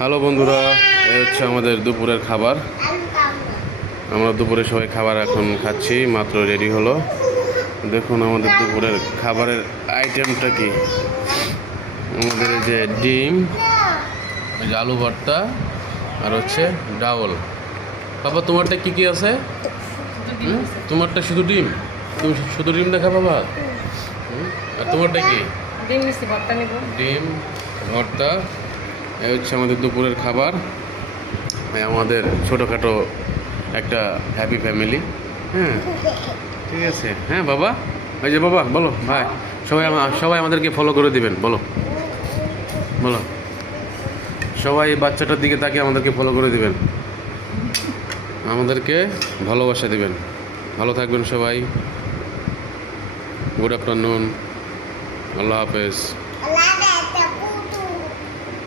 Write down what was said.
Hello বন্ধুরা, এই হচ্ছে আমাদের দুপুরের খাবার। আমরা দুপুরে সবাই খাবার এখন খাচ্ছি, মাত্র রেডি হলো। দেখুন আমাদের দুপুরের খাবারের আইটেমটা কি। আমাদের এই যে ডিম, এই যে আলু ভর্তা, আর হচ্ছে ডাউল। বাবা তোমারটা কি কি আছে? তোমারটা শুধু ডিম? তুমি শুধু ডিমটা খাবা বাবা? আর তোমারটা কি? ডিম ভর্তা। এই হচ্ছে আমাদের দুপুরের খাবার। আমাদের ছোটোখাটো একটা হ্যাপি ফ্যামিলি। হ্যাঁ, ঠিক আছে। হ্যাঁ বাবা, এই যে বাবা বলো ভাই, সবাই আমাদেরকে ফলো করে দিবেন। বলো বলো, সবাই বাচ্চাটার দিকে তাকিয়ে আমাদেরকে ফলো করে দিবেন, আমাদেরকে ভালোবাসা দিবেন। ভালো থাকবেন সবাই। গুড আফটারনুন, আল্লাহ হাফেজ।